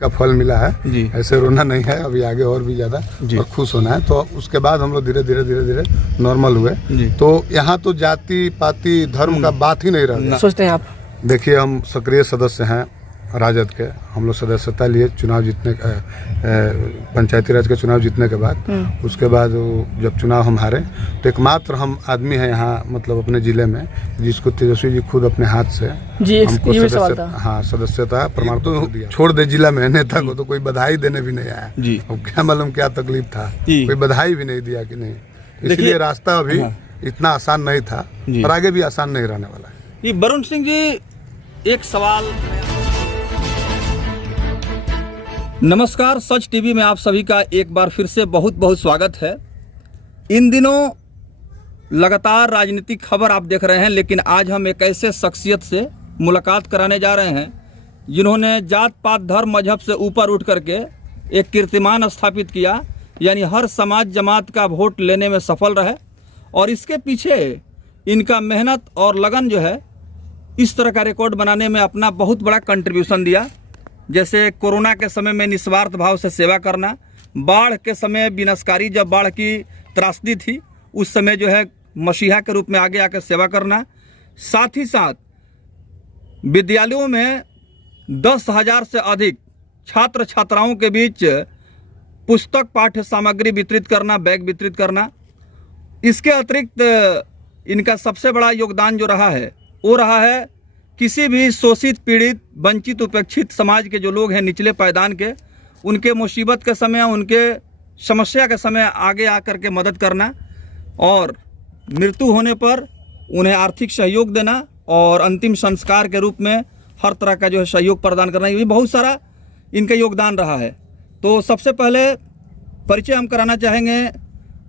का फल मिला है जी। ऐसे रोना नहीं है, अभी आगे और भी ज्यादा और खुश होना है। तो उसके बाद हम लोग धीरे धीरे नॉर्मल हुए। तो यहाँ तो जाति पाति धर्म का बात ही नहीं रह गया। सोचते हैं आप? देखिए, हम सक्रिय सदस्य हैं राजद के। हम लोग सदस्यता लिए चुनाव जीतने पंचायती राज के चुनाव जीतने के बाद, उसके बाद जब चुनाव हम हारे तो एकमात्र हम आदमी हैं यहाँ, मतलब अपने जिले में, जिसको तेजस्वी जी खुद अपने हाथ से हमको सदस्यता प्रमाण तो दिया। छोड़ दे जिला में नेता को तो कोई बधाई देने भी नहीं आया। अब क्या मालूम क्या तकलीफ था, कोई बधाई भी नहीं दिया कि नहीं। इसलिए रास्ता अभी इतना आसान नहीं था और आगे भी आसान नहीं रहने वाला है। ये वरुण सिंह जी, एक सवाल। नमस्कार, सच टीवी में आप सभी का एक बार फिर से बहुत बहुत स्वागत है। इन दिनों लगातार राजनीतिक खबर आप देख रहे हैं, लेकिन आज हम एक ऐसे शख्सियत से मुलाकात कराने जा रहे हैं जिन्होंने जात पात धर्म मजहब से ऊपर उठ करके एक कीर्तिमान स्थापित किया, यानी हर समाज जमात का वोट लेने में सफल रहे। और इसके पीछे इनका मेहनत और लगन जो है, इस तरह का रिकॉर्ड बनाने में अपना बहुत बड़ा कंट्रीब्यूशन दिया। जैसे कोरोना के समय में निस्वार्थ भाव से सेवा करना, बाढ़ के समय विनाशकारी, जब बाढ़ की त्रासदी थी उस समय जो है मसीहा के रूप में आगे आकर सेवा करना। साथ ही साथ विद्यालयों में 10,000 से अधिक छात्र छात्राओं के बीच पुस्तक पाठ्य सामग्री वितरित करना, बैग वितरित करना। इसके अतिरिक्त इनका सबसे बड़ा योगदान जो रहा है वो रहा है किसी भी शोषित पीड़ित वंचित उपेक्षित समाज के जो लोग हैं निचले पायदान के, उनके मुसीबत के समय, उनके समस्या के समय आगे आकर के मदद करना और मृत्यु होने पर उन्हें आर्थिक सहयोग देना और अंतिम संस्कार के रूप में हर तरह का जो है सहयोग प्रदान करना। ये बहुत सारा इनका योगदान रहा है। तो सबसे पहले परिचय हम कराना चाहेंगे,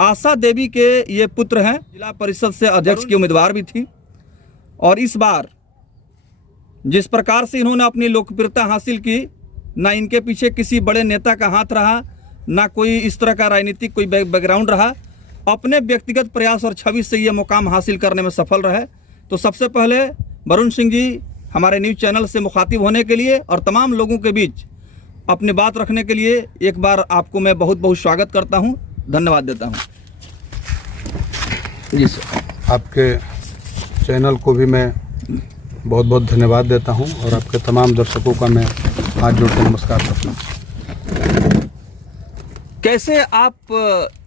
आशा देवी के ये पुत्र हैं, जिला परिषद से अध्यक्ष की उम्मीदवार भी थी। और इस बार जिस प्रकार से इन्होंने अपनी लोकप्रियता हासिल की, ना इनके पीछे किसी बड़े नेता का हाथ रहा, ना कोई इस तरह का राजनीतिक कोई बैकग्राउंड रहा, अपने व्यक्तिगत प्रयास और छवि से ये मुकाम हासिल करने में सफल रहे। तो सबसे पहले वरुण सिंह जी हमारे न्यूज़ चैनल से मुखातिब होने के लिए और तमाम लोगों के बीच अपनी बात रखने के लिए एक बार आपको मैं बहुत बहुत स्वागत करता हूँ, धन्यवाद देता हूँ। जी सर। आपके चैनल को भी मैं बहुत बहुत धन्यवाद देता हूं और आपके तमाम दर्शकों का मैं हाथ जोड़कर नमस्कार करता हूं। कैसे आप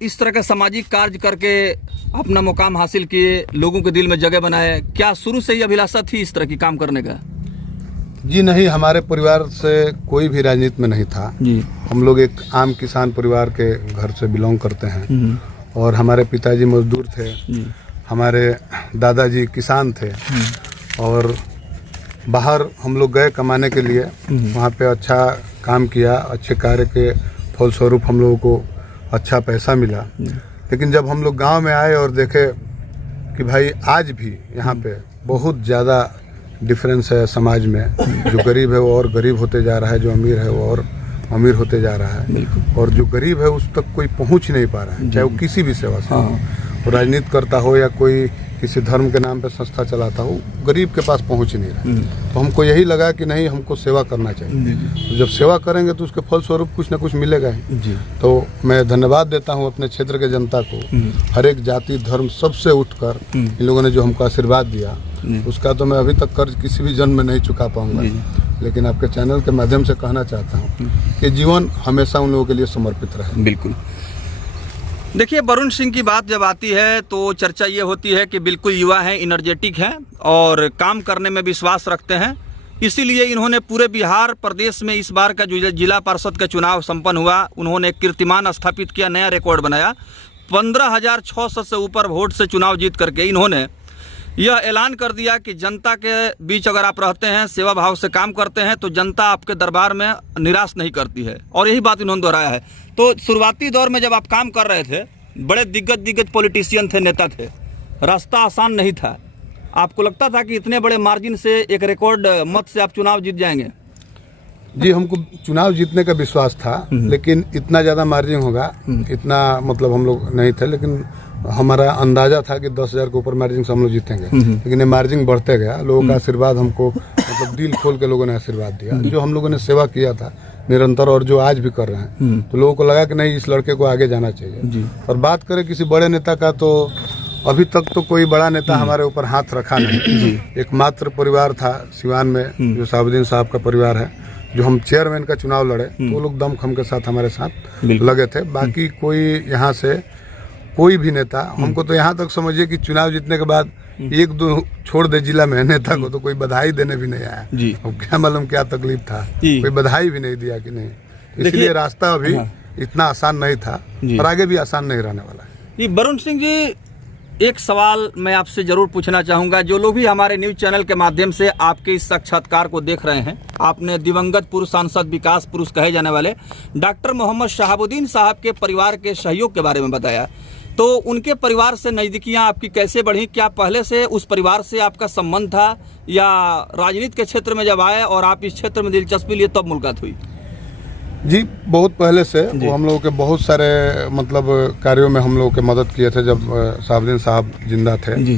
इस तरह का सामाजिक कार्य करके अपना मुकाम हासिल किए, लोगों के दिल में जगह बनाए? क्या शुरू से ही अभिलाषा थी इस तरह की काम करने का? जी नहीं, हमारे परिवार से कोई भी राजनीति में नहीं था जी। हम लोग एक आम किसान परिवार के घर से बिलोंग करते हैं और हमारे पिताजी मजदूर थे, हमारे दादाजी किसान थे और बाहर हम लोग गए कमाने के लिए। वहाँ पे अच्छा काम किया, अच्छे कार्य के फलस्वरूप हम लोगों को अच्छा पैसा मिला। लेकिन जब हम लोग गांव में आए और देखे कि भाई आज भी यहाँ पे बहुत ज़्यादा डिफरेंस है समाज में, जो गरीब है वो और गरीब होते जा रहा है, जो अमीर है वो और अमीर होते जा रहा है, और जो गरीब है उस तक कोई पहुँच नहीं पा रहा है, चाहे वो किसी भी सेवा से हो, राजनीति करता हो या कोई किसी धर्म के नाम पे संस्था चलाता हो, गरीब के पास पहुंच नहीं रहा। तो हमको यही लगा कि नहीं, हमको सेवा करना चाहिए। तो जब सेवा करेंगे तो उसके फलस्वरूप कुछ ना कुछ मिलेगा ही। तो मैं धन्यवाद देता हूं अपने क्षेत्र के जनता को, हर एक जाति धर्म सबसे उठकर इन लोगों ने जो हमको आशीर्वाद दिया, उसका तो मैं अभी तक कर्ज किसी भी जन्म में नहीं चुका पाऊंगा। लेकिन आपके चैनल के माध्यम से कहना चाहता हूँ कि जीवन हमेशा उन लोगों के लिए समर्पित रहे। बिल्कुल। देखिए, वरुण सिंह की बात जब आती है तो चर्चा ये होती है कि बिल्कुल युवा हैं, एनर्जेटिक हैं और काम करने में विश्वास रखते हैं। इसीलिए इन्होंने पूरे बिहार प्रदेश में इस बार का जो जिला परिषद का चुनाव संपन्न हुआ, उन्होंने एक कीर्तिमान स्थापित किया, नया रिकॉर्ड बनाया। 15,600 से ऊपर वोट से चुनाव जीत करके इन्होंने यह ऐलान कर दिया कि जनता के बीच अगर आप रहते हैं, सेवा भाव से काम करते हैं, तो जनता आपके दरबार में निराश नहीं करती है। और यही बात इन्होंने दोहराया है। तो शुरुआती दौर में जब आप काम कर रहे थे, बड़े दिग्गज पॉलिटिशियन थे, नेता थे, रास्ता आसान नहीं था। आपको लगता था कि इतने बड़े मार्जिन से, एक रिकॉर्ड मत से आप चुनाव जीत जाएंगे? जी, हमको चुनाव जीतने का विश्वास था, लेकिन इतना ज़्यादा मार्जिन होगा इतना मतलब हम लोग नहीं थे। लेकिन हमारा अंदाजा था कि 10,000 के ऊपर मार्जिन से हम लोग जीतेंगे, लेकिन ये मार्जिन बढ़ते गया। लोगों का आशीर्वाद हमको मतलब दिल खोल के लोगों ने आशीर्वाद दिया। जो हम लोगों ने सेवा किया था निरंतर और जो आज भी कर रहे हैं, तो लोगों को लगा कि नहीं, इस लड़के को आगे जाना चाहिए। और बात करें किसी बड़े नेता का, तो अभी तक तो कोई बड़ा नेता हमारे ऊपर हाथ रखा नहीं। एकमात्र परिवार था सिवान में जो शहाबुद्दीन साहब का परिवार है, जो हम चेयरमैन का चुनाव लड़े तो वो लोग दमखम के साथ हमारे साथ लगे थे। बाकी कोई यहाँ से कोई भी नेता, हमको तो यहाँ तक समझिए कि चुनाव जीतने के बाद एक दो छोड़ दे जिला में नेता को तो कोई बधाई देने भी नहीं आया। अब क्या मालूम क्या तकलीफ था, कोई बधाई भी नहीं दिया कि नहीं। इसलिए रास्ता अभी इतना आसान नहीं था और आगे भी आसान नहीं रहने वाला है। ये वरुण सिंह जी, एक सवाल मैं आपसे जरूर पूछना चाहूंगा। जो लोग भी हमारे न्यूज चैनल के माध्यम से आपके इस साक्षात्कार को देख रहे हैं, आपने दिवंगत पूर्व सांसद, विकास पुरुष कहे जाने वाले डॉक्टर मोहम्मद शहाबुद्दीन साहब के परिवार के सहयोग के बारे में बताया, तो उनके परिवार से नज़दीकियाँ आपकी कैसे बढ़ी? क्या पहले से उस परिवार से आपका संबंध था, या राजनीति के क्षेत्र में जब आए और आप इस क्षेत्र में दिलचस्पी लिए तब मुलाकात हुई? जी, बहुत पहले से वो हम लोगों के बहुत सारे मतलब कार्यों में हम लोगों के मदद किए थे। जब शहाबुद्दीन साहब जिंदा थे जी,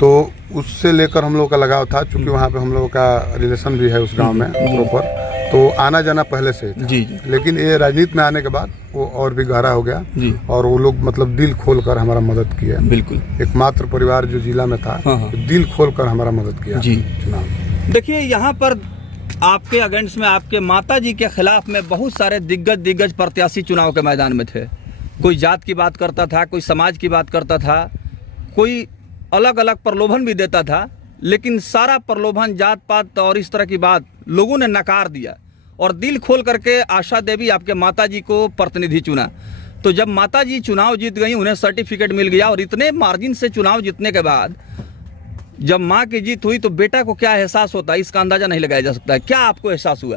तो उससे लेकर हम लोगों का लगाव था, क्योंकि वहाँ पे हम लोगों का रिलेशन भी है उस गांव में प्रॉपर, तो आना जाना पहले से ही था। जी। लेकिन ये राजनीति में आने के बाद वो और भी गहरा हो गया जी। और वो लोग मतलब दिल खोल कर हमारा मदद किया। बिल्कुल, एकमात्र परिवार जो जिला में था, दिल खोल कर हमारा मदद किया जी। चुनाव देखिए, यहाँ पर आपके अगेंस्ट में आपके माता जी के खिलाफ में बहुत सारे दिग्गज प्रत्याशी चुनाव के मैदान में थे। कोई जात की बात करता था, कोई समाज की बात करता था, कोई अलग अलग प्रलोभन भी देता था, लेकिन सारा प्रलोभन, जात पात और इस तरह की बात लोगों ने नकार दिया और दिल खोल करके आशा देवी आपके माता जी को प्रतिनिधि चुना। तो जब माता जी चुनाव जीत गई, उन्हें सर्टिफिकेट मिल गया और इतने मार्जिन से चुनाव जीतने के बाद जब माँ की जीत हुई तो बेटा को क्या एहसास होता है, इसका अंदाजा नहीं लगाया जा सकता है। क्या आपको एहसास हुआ?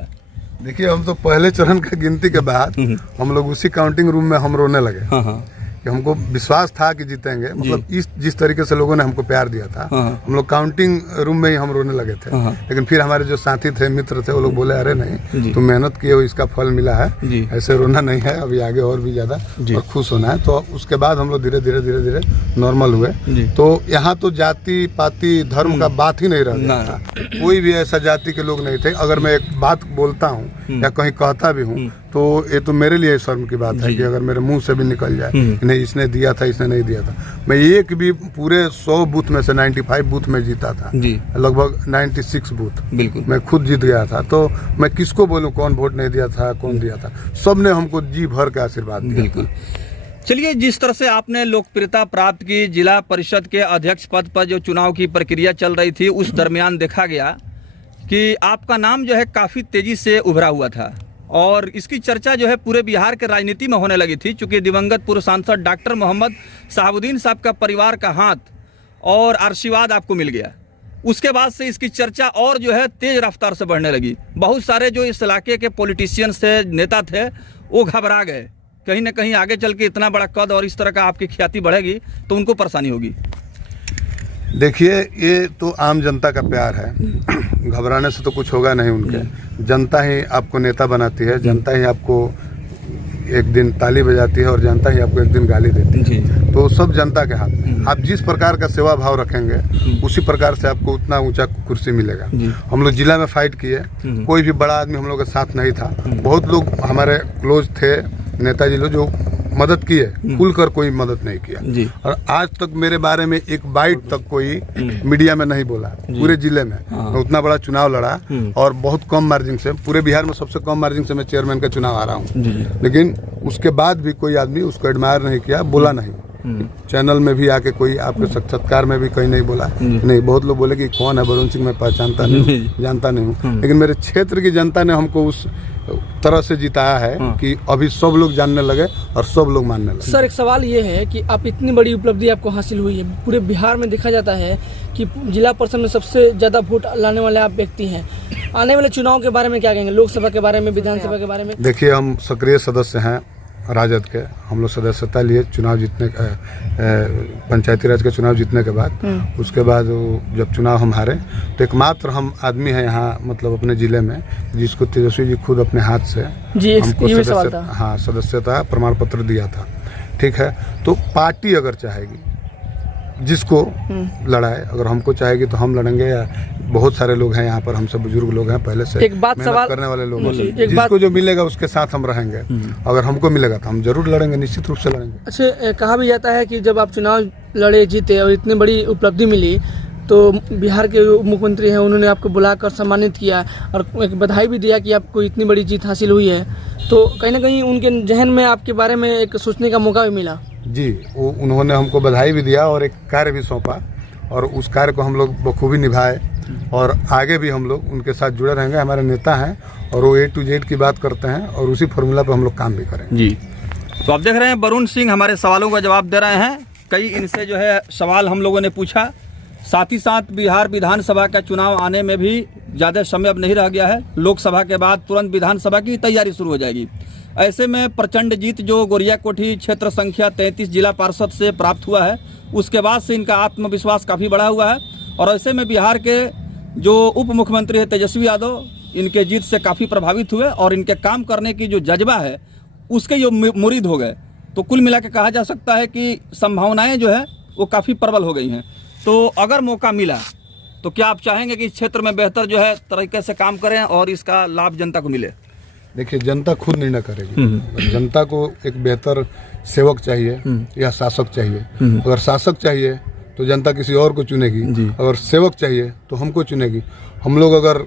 देखिए, हम तो पहले चरण का गिनती के बाद हम लोग उसी काउंटिंग रूम में हम रोने लगे कि हमको विश्वास था कि जीतेंगे। मतलब जिस तरीके से लोगों ने हमको प्यार दिया था, हम लोग काउंटिंग रूम में ही हम रोने लगे थे। लेकिन फिर हमारे जो साथी थे, मित्र थे, वो लोग बोले, अरे नहीं, तुम मेहनत किए हो, इसका फल मिला है, ऐसे रोना नहीं है, अभी आगे और भी ज्यादा और खुश होना है। तो उसके बाद हम लोग धीरे धीरे नॉर्मल हुए। तो यहाँ तो जाति पाति धर्म का बात ही नहीं रह गया था। कोई भी ऐसा जाति के लोग नहीं थे। अगर मैं एक बात बोलता हूँ या कहीं कहता भी हूँ, तो ये तो मेरे लिए शर्म की बात है कि अगर मेरे मुंह से भी निकल जाए नहीं, इसने दिया था, इसने नहीं दिया था। मैं एक भी पूरे 100 बूथ में से 95 बूथ में जीता था, लगभग 96 बूथ बिल्कुल मैं खुद जीत गया था। तो मैं किसको बोलूं कौन वोट नहीं दिया था, कौन दिया था? सबने हमको जी भर के आशीर्वाद दिया। बिल्कुल। चलिए, जिस तरह से आपने लोकप्रियता प्राप्त की, जिला परिषद के अध्यक्ष पद पर जो चुनाव की प्रक्रिया चल रही थी, उस दरमियान देखा गया कि आपका नाम जो है काफ़ी तेजी से उभरा हुआ था और इसकी चर्चा जो है पूरे बिहार के राजनीति में होने लगी थी, चूँकि दिवंगत पूर्व सांसद डॉक्टर मोहम्मद शहाबुद्दीन साहब का परिवार का हाथ और आशीर्वाद आपको मिल गया। उसके बाद से इसकी चर्चा और जो है तेज रफ्तार से बढ़ने लगी। बहुत सारे जो इस इलाके के पॉलिटिशियंस थे, नेता थे, वो घबरा गए, कहीं ना कहीं आगे चल के इतना बड़ा कद और इस तरह का आपकी ख्याति बढ़ेगी तो उनको परेशानी होगी। देखिए, ये तो आम जनता का प्यार है, घबराने से तो कुछ होगा नहीं। उनके जनता ही आपको नेता बनाती है, जनता ही आपको एक दिन ताली बजाती है और जनता ही आपको एक दिन गाली देती है। तो सब जनता के हाथ में। आप जिस प्रकार का सेवा भाव रखेंगे, उसी प्रकार से आपको उतना ऊंचा कुर्सी मिलेगा। हम लोग जिला में फाइट किए, कोई भी बड़ा आदमी हम लोग के साथ नहीं था। बहुत लोग हमारे क्लोज थे, नेताजी लोग, जो मदद किए, खुलकर कोई मदद नहीं किया। और आज तक मेरे बारे में एक बाइट तक कोई मीडिया में नहीं बोला पूरे जिले में। मैं उतना बड़ा चुनाव लड़ा और बहुत कम मार्जिन से, पूरे बिहार में सबसे कम मार्जिन से मैं चेयरमैन का चुनाव आ रहा हूँ। लेकिन उसके बाद भी कोई आदमी उसको एडमायर नहीं किया, बोला नहीं। चैनल में भी आके कोई आपके साक्षात्कार में भी कहीं नहीं बोला। नहीं, बहुत लोग बोले कि कौन है वरुण सिंह, मैं पहचानता नहीं, जानता नहीं हूँ। लेकिन मेरे क्षेत्र की जनता ने हमको उस तरह से जिताया है कि अभी सब लोग जानने लगे और सब लोग मानने लगे। सर, एक सवाल ये है कि आप इतनी बड़ी उपलब्धि आपको हासिल हुई है, पूरे बिहार में देखा जाता है कि जिला परिषद में सबसे ज्यादा वोट लाने वाले आप व्यक्ति हैं। आने वाले चुनाव के बारे में क्या कहेंगे, लोकसभा के बारे में, विधानसभा के बारे में? देखिए, हम सक्रिय सदस्य हैं राजद के। हम लोग सदस्यता लिए चुनाव जीतने, पंचायती राज के चुनाव जीतने के बाद। उसके बाद जब चुनाव हम हारे तो एकमात्र हम आदमी हैं यहाँ, मतलब अपने जिले में, जिसको तेजस्वी जी खुद अपने हाथ से हमको सदस्यता प्रमाण पत्र दिया था। ठीक है, तो पार्टी अगर चाहेगी जिसको लड़ाए, अगर हमको चाहेगी तो हम लड़ेंगे, या बहुत सारे लोग हैं यहाँ पर, हमसे बुजुर्ग लोग हैं, पहले से एक बात मेहनत सवाल करने वाले लोग हैं, जिसको जो मिलेगा उसके साथ हम रहेंगे। अगर हमको मिलेगा तो हम जरूर लड़ेंगे, निश्चित रूप से लड़ेंगे। अच्छा, कहा भी जाता है कि जब आप चुनाव लड़े, जीते और इतनी बड़ी उपलब्धि मिली, तो बिहार के उप मुख्यमंत्री हैं, उन्होंने आपको बुलाकर सम्मानित किया और एक बधाई भी दिया कि आपको इतनी बड़ी जीत हासिल हुई है, तो कहीं ना कहीं उनके जहन में आपके बारे में एक सोचने का मौका भी मिला। जी, वो उन्होंने हमको बधाई भी दिया और एक कार्य भी सौंपा, और उस कार्य को हम लोग बखूबी निभाए, और आगे भी हम लोग उनके साथ जुड़े रहेंगे। हमारे नेता हैं और वो A to Z की बात करते हैं, और उसी फॉर्मूला पर हम लोग काम भी करेंगे। जी, तो आप देख रहे हैं वरुण सिंह हमारे सवालों का जवाब दे रहे हैं। कई इनसे जो है सवाल हम लोगों ने पूछा, साथ ही साथ बिहार विधानसभा का चुनाव आने में भी ज़्यादा समय अब नहीं रह गया है। लोकसभा के बाद तुरंत विधानसभा की तैयारी शुरू हो जाएगी। ऐसे में प्रचंड जीत जो गोरियाकोठी क्षेत्र संख्या 33 जिला पार्षद से प्राप्त हुआ है, उसके बाद से इनका आत्मविश्वास काफ़ी बढ़ा हुआ है। और ऐसे में बिहार के जो उप मुख्यमंत्री है तेजस्वी यादव, इनके जीत से काफ़ी प्रभावित हुए और इनके काम करने की जो जज्बा है उसके जो मुरीद हो गए। तो कुल मिला के कहा जा सकता है कि संभावनाएं जो है वो काफ़ी प्रबल हो गई हैं। तो अगर मौका मिला तो क्या आप चाहेंगे कि इस क्षेत्र में बेहतर जो है तरीके से काम करें और इसका लाभ जनता को मिले? देखिए, जनता खुद निर्णय करेगी। जनता को एक बेहतर सेवक चाहिए या शासक चाहिए। अगर शासक चाहिए तो जनता किसी और को चुनेगी, अगर सेवक चाहिए तो हमको चुनेगी। हम लोग अगर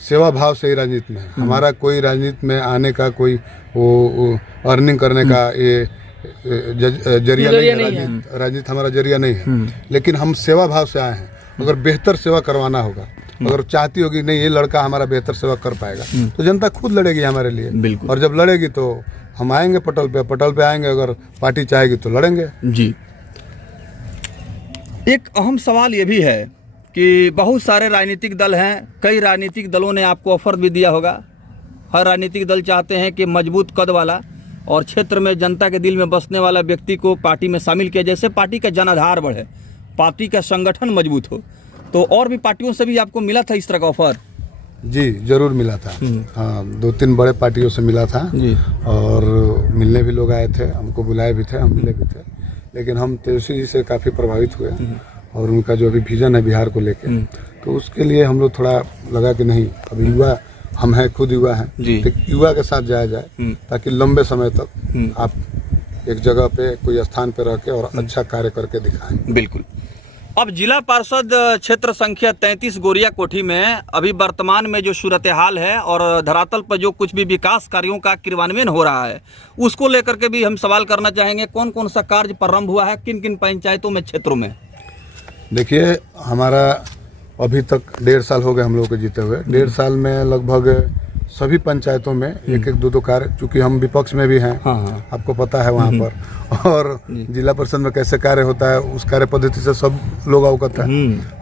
सेवा भाव से ही राजनीति में है, हमारा कोई राजनीति में आने का कोई वो अर्निंग करने का ये जरिया नहीं है। राजनीति हमारा जरिया नहीं है, लेकिन हम सेवा भाव से आए हैं। अगर बेहतर सेवा करवाना होगा, अगर चाहती होगी नहीं ये लड़का हमारा बेहतर सेवा कर पाएगा, तो जनता खुद लड़ेगी हमारे लिए। और जब लड़ेगी तो हम आएंगे पटल पे आएंगे, अगर पार्टी चाहेगी तो लड़ेंगे। जी, एक अहम सवाल ये भी है कि बहुत सारे राजनीतिक दल हैं, कई राजनीतिक दलों ने आपको ऑफर भी दिया होगा। हर राजनीतिक दल चाहते हैं कि मजबूत कद वाला और क्षेत्र में जनता के दिल में बसने वाला व्यक्ति को पार्टी में शामिल किया, जैसे पार्टी का जनाधार बढ़े, पार्टी का संगठन मजबूत हो। तो और भी पार्टियों से भी आपको मिला था इस तरह का ऑफर? जी, जरूर मिला था। हाँ, 2-3 बड़े पार्टियों से मिला था जी। और मिलने भी लोग आए थे, हमको बुलाए भी थे, हम मिले भी थे। लेकिन हम तेजस्वी जी से काफ़ी प्रभावित हुए और उनका जो अभी विजन है बिहार को लेके, तो उसके लिए हम लोग थोड़ा लगा कि नहीं, अभी युवा हम हैं, खुद युवा हैं, तो युवा के साथ जाया जाए ताकि लंबे समय तक आप एक जगह पे कोई स्थान पे रह के और अच्छा कार्य करके दिखाएं। बिल्कुल। अब जिला पार्षद क्षेत्र संख्या 33 गोरियाकोठी में अभी वर्तमान में जो सूरत हाल है और धरातल पर जो कुछ भी विकास कार्यों का क्रियान्वयन हो रहा है, उसको लेकर के भी हम सवाल करना चाहेंगे। कौन कौन सा कार्य प्रारंभ हुआ है, किन किन पंचायतों में, क्षेत्रों में? देखिए, हमारा अभी तक 1.5 साल हो गए हम लोग को जीते हुए। 1.5 साल में लगभग सभी पंचायतों में एक 2 कार्य, चूंकि हम विपक्ष में भी हैं, आपको पता है वहाँ पर, और जिला परिषद में कैसे कार्य होता है उस कार्य पद्धति से सब लोग अवगत है,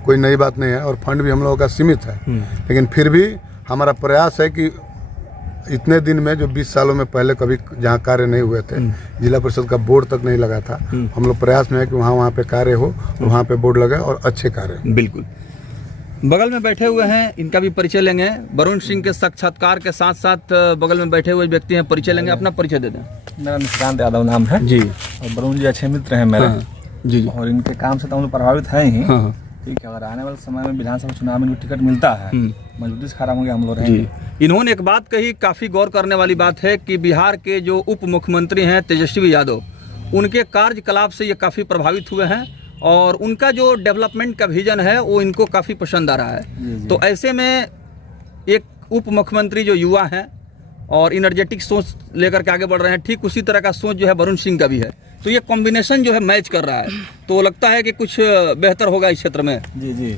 कोई नई बात नहीं है। और फंड भी हम लोगों का सीमित है, लेकिन फिर भी हमारा प्रयास है कि इतने दिन में जो 20 सालों में पहले कभी जहाँ कार्य नहीं हुए थे, जिला परिषद का बोर्ड तक नहीं लगा था, हम लोग प्रयास में है कि वहाँ पे कार्य हो, वहाँ पे बोर्ड लगे और अच्छे कार्य। बिल्कुल। बगल में बैठे हुए हैं, इनका भी परिचय लेंगे। वरुण सिंह के साक्षात्कार के साथ साथ बगल में बैठे हुए व्यक्ति हैं, परिचय लेंगे। अपना परिचय दे दें। मेरा निशिकांत यादव नाम है जी, और वरुण जी अच्छे मित्र हैं मेरे। जी, और इनके काम से तो हम लोग प्रभावित हैं ही। ठीक है, अगर आने वाले समय में विधानसभा चुनाव में टिकट मिलता है, मजबूती से खड़ा होंगे हम लोग रहेंगे। इन्होंने एक बात कही, काफी गौर करने वाली बात है कि बिहार के जो उप मुख्यमंत्री हैं तेजस्वी यादव, उनके कार्यकलाप से ये काफी प्रभावित हुए हैं और उनका जो डेवलपमेंट का विजन है वो इनको काफ़ी पसंद आ रहा है। तो ऐसे में एक उप मुख्यमंत्री जो युवा हैं और इनर्जेटिक सोच लेकर के आगे बढ़ रहे हैं, ठीक उसी तरह का सोच जो है वरुण सिंह का भी है। तो ये कॉम्बिनेशन जो है मैच कर रहा है, तो लगता है कि कुछ बेहतर होगा इस क्षेत्र में। जी जी,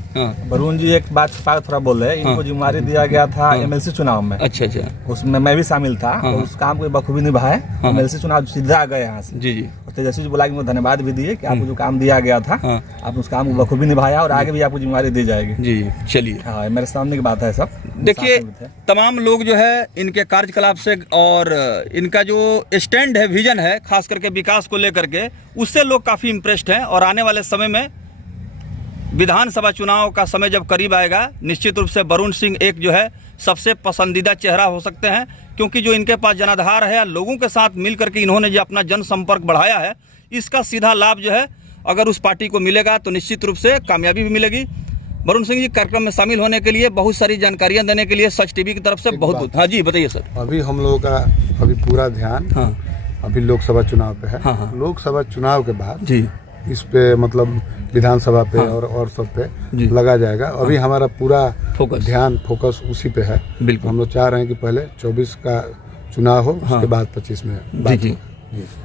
वरुण जी एक बात थोड़ा बोल रहे हैं, इनको जिम्मेदारी दिया गया था MLC चुनाव में। अच्छा अच्छा, उसमें मैं भी शामिल था, तो उस काम को बखूबी निभाए। MLC चुनाव सीधा आ गए यहाँ से। जी जी, और तेजस्वी जी बोला कि मुझे धन्यवाद भी दिए कि आपको जो काम दिया गया था आप उस काम को बखूबी निभाया और आगे भी आपको जिम्मेदारी दी जाएगी। जी चलिए, हाँ, मेरे सामने की बात है सब। देखिए, तमाम लोग जो है इनके कार्यकलाप से और इनका जो स्टैंड है, विजन है, खास करके विकास को लेकर के, उससे लोग काफ़ी इम्प्रेस्ड हैं। और आने वाले समय में विधानसभा चुनाव का समय जब करीब आएगा, निश्चित रूप से वरुण सिंह एक जो है सबसे पसंदीदा चेहरा हो सकते हैं, क्योंकि जो इनके पास जनाधार है, लोगों के साथ मिल करके इन्होंने जो अपना जनसंपर्क बढ़ाया है, इसका सीधा लाभ जो है अगर उस पार्टी को मिलेगा तो निश्चित रूप से कामयाबी भी मिलेगी। वरुण सिंह जी, कार्यक्रम में शामिल होने के लिए, बहुत सारी जानकारियां देने के लिए सच टीवी की तरफ से बहुत बहुत। हाँ जी, बताइए सर। अभी हम लोगों का अभी पूरा ध्यान अभी लोकसभा चुनाव पे है। लोकसभा चुनाव के बाद जी इस पे मतलब विधानसभा पे और सब पे लगा जाएगा। अभी हमारा पूरा फोकस उसी पे है। बिल्कुल, हम लोग चाह रहे हैं कि पहले 24 का चुनाव हो, उसके बाद 25 में बात हो।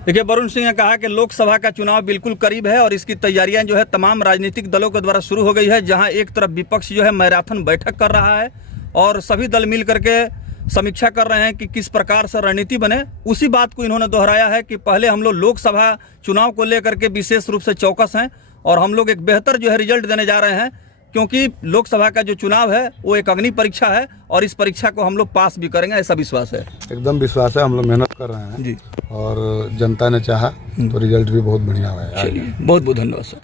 देखिए, वरुण सिंह ने कहा कि लोकसभा का चुनाव बिल्कुल करीब है और इसकी तैयारियां जो है तमाम राजनीतिक दलों के द्वारा शुरू हो गई है, जहां एक तरफ विपक्ष जो है मैराथन बैठक कर रहा है और सभी दल मिल करके समीक्षा कर रहे हैं कि किस प्रकार से रणनीति बने। उसी बात को इन्होंने दोहराया है कि पहले हम लोग लोकसभा चुनाव को लेकर के विशेष रूप से चौकस हैं और हम लोग एक बेहतर जो है रिजल्ट देने जा रहे हैं, क्योंकि लोकसभा का जो चुनाव है वो एक अग्नि परीक्षा है और इस परीक्षा को हम लोग पास भी करेंगे, ऐसा विश्वास है। एकदम विश्वास है, हम लोग मेहनत कर रहे हैं जी, और जनता ने चाहा तो रिजल्ट भी बहुत बढ़िया हुआ है। चलिए, बहुत बहुत धन्यवाद सर।